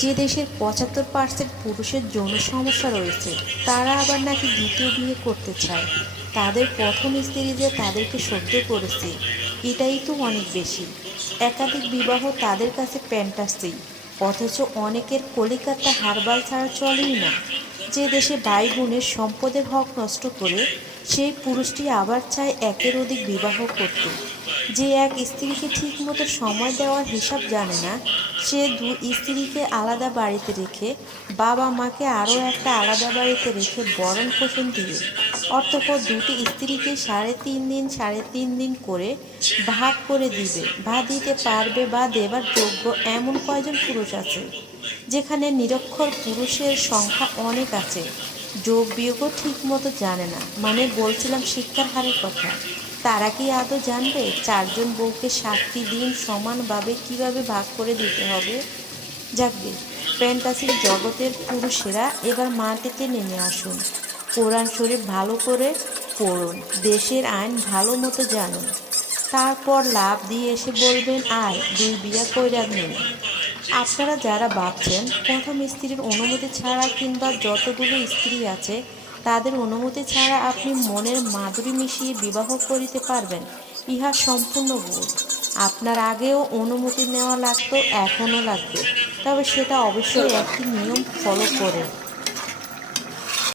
যে দেশের ৭৫% পুরুষের যৌন সমস্যা রয়েছে তারা আবার নাকি দ্বিতীয় বিয়ে করতে চায়। তাদের প্রথম স্ত্রী যে তাদেরকে সহ্য করেছে এটাই তো অনেক বেশি। একাধিক বিবাহ তাদের কাছে ফ্যান্টাসি, অথচ অনেকের কলিকাতা হারবাল ছাড়া চলেই না। যে দেশে ভাই বোনের সম্পদের হক নষ্ট করে সেই পুরুষটি আবার চায় একের অধিক বিবাহ করতে। যে এক স্ত্রীকে ঠিকমতো সময় দেওয়ার হিসাব জানে না, সে দুই স্ত্রীকে আলাদা বাড়িতে রেখে বাবা মাকে আরও একটা আলাদা বাড়িতে রেখে ভরণ পোষণ দিয়ে অতঃপর দুটি স্ত্রীকে ৩.৫ দিন ৩.৫ দিন করে ভাগ করে দিবে বা দিতে পারবে বা দেবার যোগ্য এমন কয়জন পুরুষ আছে? যেখানে নিরক্ষর পুরুষের সংখ্যা অনেক আছে, যোগ বিয়োগও ঠিক মতো জানে না। মানে বলছিলাম শিক্ষার হারের কথা। তারা কি আদৌ জানবে ৪ জন বউকে ৭টি দিন সমানভাবে কিভাবে ভাগ করে দিতে হবে? যাকগে, ফ্যান্টাসির জগতের পুরুষেরা এবার মাটিতে নেমে আসুন। কোরআন শরীফ ভালো করে পড়ুন, দেশের আইন ভালো মতো জানুন, তারপর লাভ দিয়ে এসে বলবেন আয় ২ বিয়া কইরা নেন। আপনারা যারা ভাবছেন প্রথম স্ত্রীর অনুমতি ছাড়া কিংবা যতগুলো স্ত্রী আছে তাদের অনুমতি ছাড়া আপনি মনের মাধুরী মিশিয়ে বিবাহ করিতে পারবেন, ইহা সম্পূর্ণ ভুল। আপনার আগেও অনুমতি নেওয়া লাগতো, এখনও লাগবে, তবে সেটা অবশ্যই একটি নিয়ম ফলো করে।